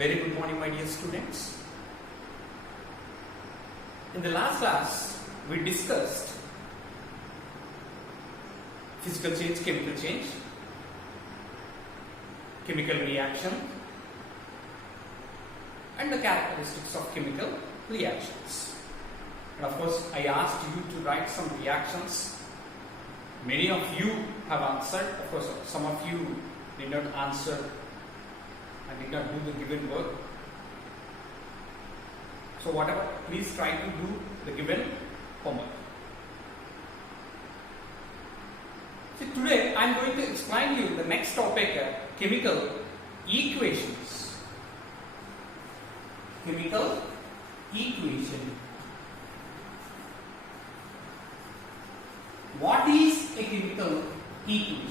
Very good morning, my dear students. In the last class, we discussed physical change, chemical reaction, and the characteristics of chemical reactions. And of course, I asked you to write some reactions. Many of you have answered. Of course, some of you did not answer and did not do the given work. So whatever, please try to do the given homework. So today I am going to explain you the next topic, chemical equations. Chemical equation. What is a chemical equation?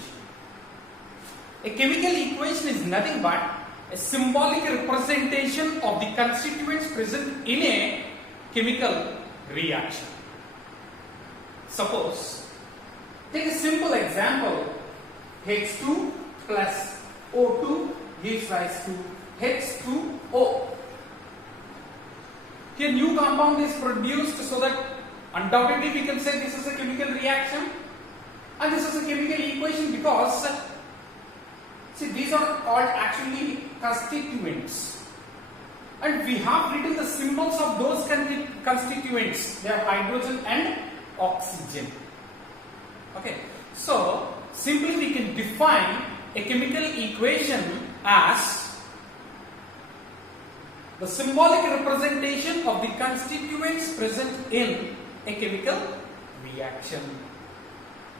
A chemical equation is nothing but a symbolic representation of the constituents present in a chemical reaction. Suppose, take a simple example, H2 plus O2 gives rise to H2O. Here new compound is produced, so that undoubtedly we can say this is a chemical reaction and this is a chemical equation because see, these are called actually constituents, and we have written the symbols of those constituents. They are hydrogen and oxygen. Okay, so simply we can define a chemical equation as the symbolic representation of the constituents present in a chemical reaction.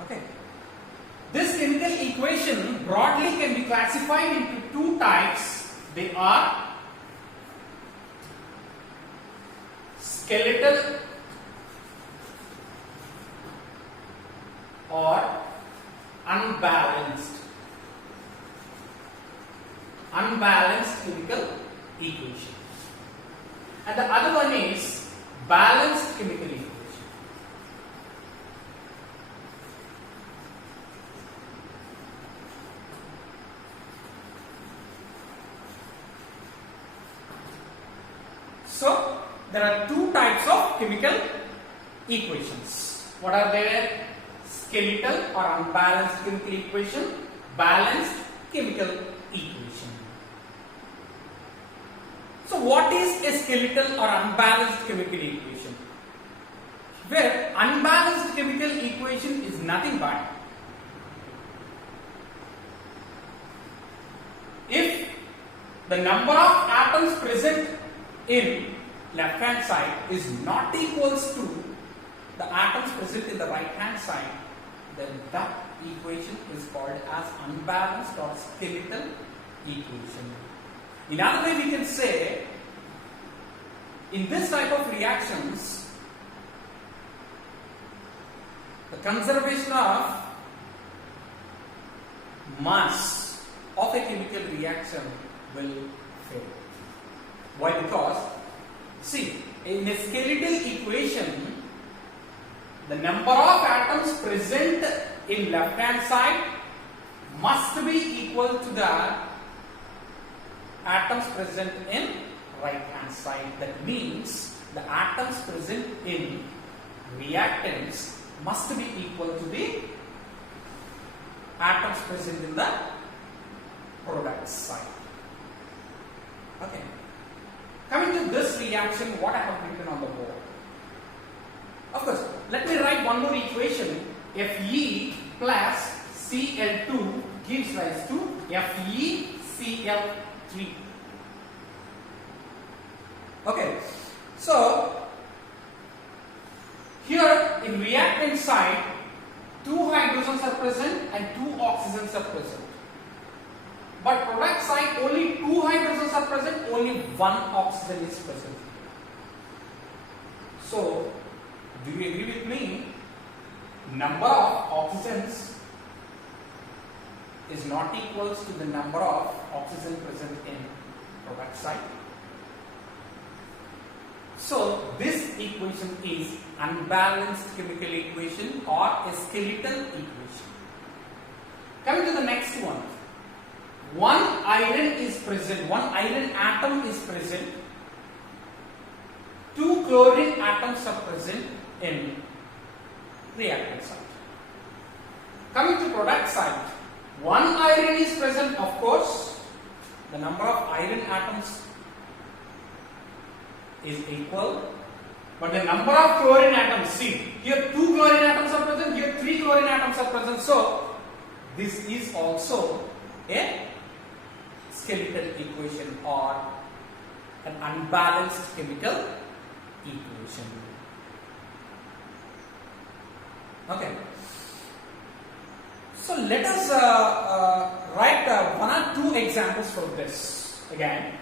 Okay. This chemical equation broadly can be classified into two types. They are skeletal or unbalanced chemical equation, and the other one is balanced chemical equation. So there are two types of chemical equations. What are they? Skeletal or unbalanced chemical equation, balanced chemical equation. So what is a skeletal or unbalanced chemical equation? Where unbalanced chemical equation is nothing but if the number of atoms present in left hand side is not equals to the atoms present in the right hand side, then that equation is called as unbalanced or skeletal equation. In other way, we can say in this type of reactions, the conservation of mass of a chemical reaction will fail. Why? Because, see, in a skeletal equation, the number of atoms present in left hand side must be equal to the atoms present in right hand side. That means the atoms present in reactants must be equal to the atoms present in the product side. Okay. Coming to this reaction, what I have written on the board. Of course, let me write one more equation. Fe plus Cl2 gives rise to FeCl3. Okay, so here in reactant side, 2 hydrogens are present and 2 oxygens are present. But product side, only 2 hydrogens are present, only 1 oxygen is present. So, do you agree with me? Number of oxygens is not equals to the number of oxygen present in product side. So, this equation is unbalanced chemical equation or a skeletal equation. Coming to the next one. one iron is present, one iron atom is present, two chlorine atoms are present in reactant site. Coming to product side, one iron is present, of course, the number of iron atoms is equal, but the number of chlorine atoms, see, here two chlorine atoms are present, here three chlorine atoms are present, so this is also a skeletal equation or an unbalanced chemical equation. Okay. So let us write one or two examples for this again,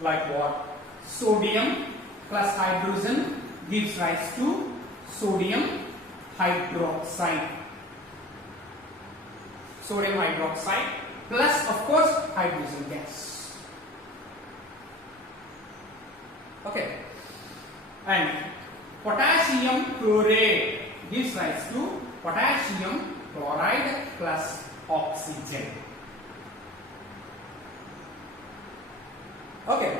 like what? Sodium plus hydrogen gives rise to sodium hydroxide. Sodium hydroxide plus, of course, hydrogen gas. Okay. And potassium chloride gives rise to potassium chloride plus oxygen. Okay.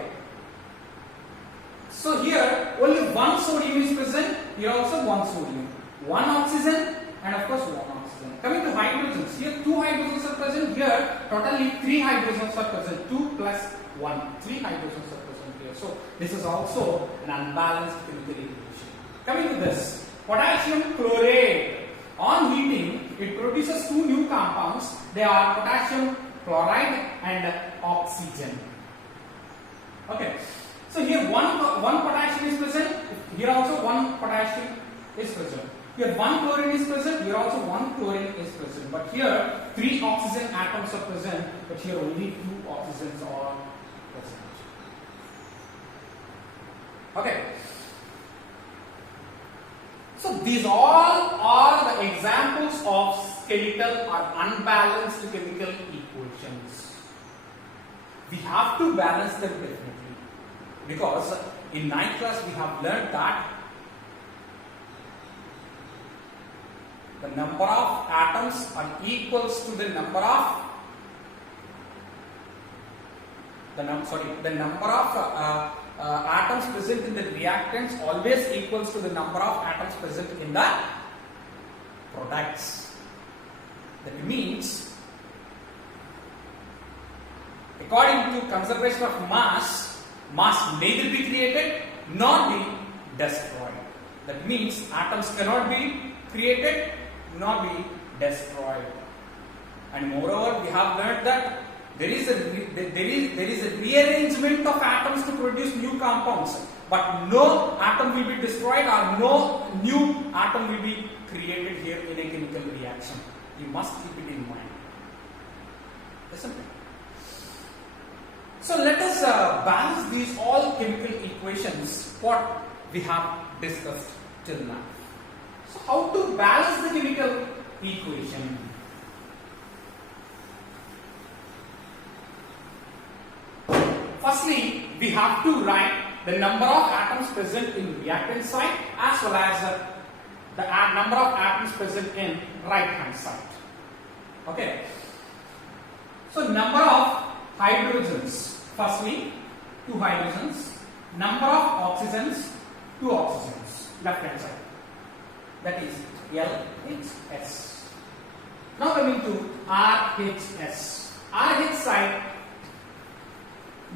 So here only one sodium is present, here also one sodium, one oxygen, and of course one oxygen. Coming to hydrogens, here two hydrogens are present, here totally three hydrogens are present, 2 plus 1, 3 hydrogens are present here. So this is also an unbalanced chemical equation. Coming to this, potassium chloride, on heating it produces two new compounds, they are potassium chloride and oxygen. Okay. So here one potassium is present, here also one potassium is present. Here one chlorine is present, here also one chlorine is present. But here three oxygen atoms are present, but here only two oxygens are present. Okay. So these all are the examples of skeletal or unbalanced chemical equations. We have to balance them definitely. Because in 9th class we have learned that the number of atoms are equals to the number of atoms present in the reactants always equals to the number of atoms present in the products. That means, according to conservation of mass neither be created nor be destroyed. That means atoms cannot be created nor be destroyed. And moreover, we have learned that there is a rearrangement of atoms to produce new compounds, but no atom will be destroyed or no new atom will be created here in a chemical reaction. You must keep it in mind. Isn't it? So let us balance these all chemical equations what we have discussed till now. So how to balance the chemical equation? Firstly, we have to write the number of atoms present in reactant site as well as the number of atoms present in right hand side. Okay. So number of hydrogens. Firstly, 2 hydrogens. Number of oxygens, 2 oxygens. Left hand side. That is LHS. Now coming to RHS. RH side,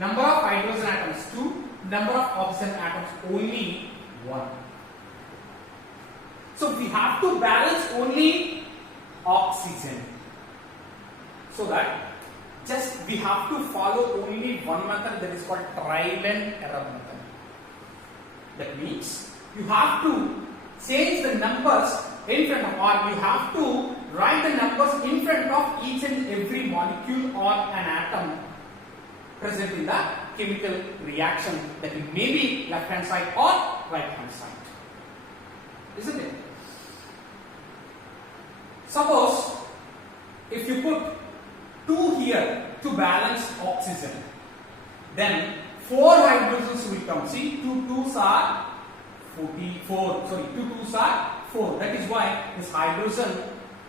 number of hydrogen atoms 2, number of oxygen atoms only 1. So we have to balance only oxygen. So that just we have to follow only one method, that is called trial and error method. That means you have to change the numbers in front of, or you have to write the numbers in front of each and every molecule or an atom present in the chemical reaction, that it may be left hand side or right hand side. Isn't it? Suppose if you put 2 here to balance oxygen, then 4 hydrogens will come. See, 2 2s are 44. Sorry, 2 2s are 4. That is why this hydrogen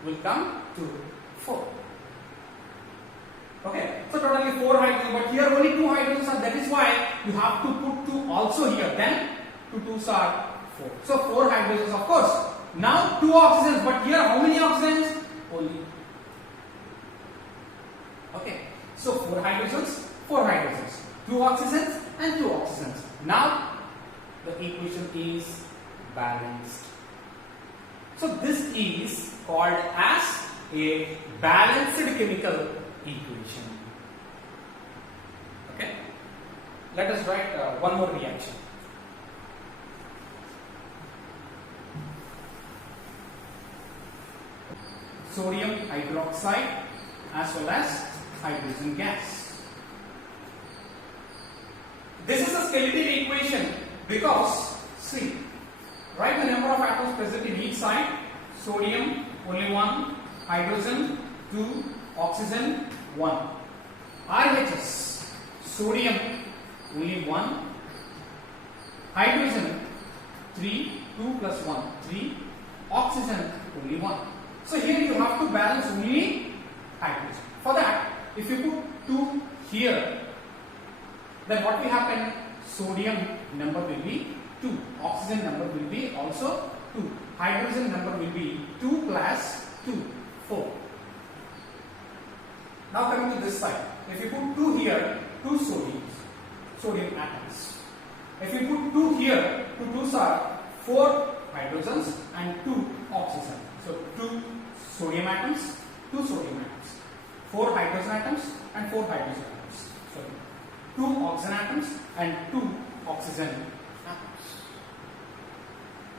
will come to 4. Okay, so totally 4 hydrogens, but here only 2 hydrogens are, that is why you have to put 2 also here, then 2 2s are 4. So 4 hydrogens of course. Now 2 oxygens, but here how many oxygens? Only. Okay, so 4 hydrogens, 4 hydrogens, 2 oxygens and 2 oxygens. Now the equation is balanced. So this is called as a balanced chemical equation. Okay, let us write one more reaction. Sodium hydroxide as well as hydrogen gas. This is a skeletal equation because see, write the number of atoms present in each side. Sodium only 1, hydrogen 2, oxygen 1. RHS, sodium only 1, hydrogen 3, 2 plus 1, 3, oxygen only 1. So here you have to balance only hydrogen. For that, if you put 2 here, then what will happen? Sodium number will be 2, oxygen number will be also 2, hydrogen number will be 2 plus 2, 4. Now coming to this side, if you put 2 here, 2 sodium atoms. If you put 2 here, 2 2s are 4 hydrogens and 2 oxygen. So 2 sodium atoms, 2 sodium atoms, 4 hydrogen atoms and 4 hydrogen atoms. Sorry, 2 oxygen atoms and 2 oxygen atoms.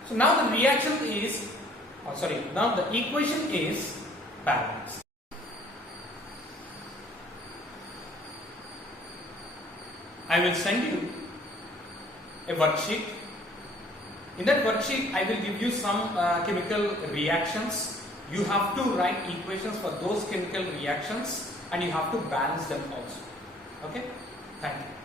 So now the reaction is, now the equation is balanced. I will send you a worksheet. In that worksheet, I will give you some chemical reactions. You have to write equations for those chemical reactions and you have to balance them also. Okay? Thank you.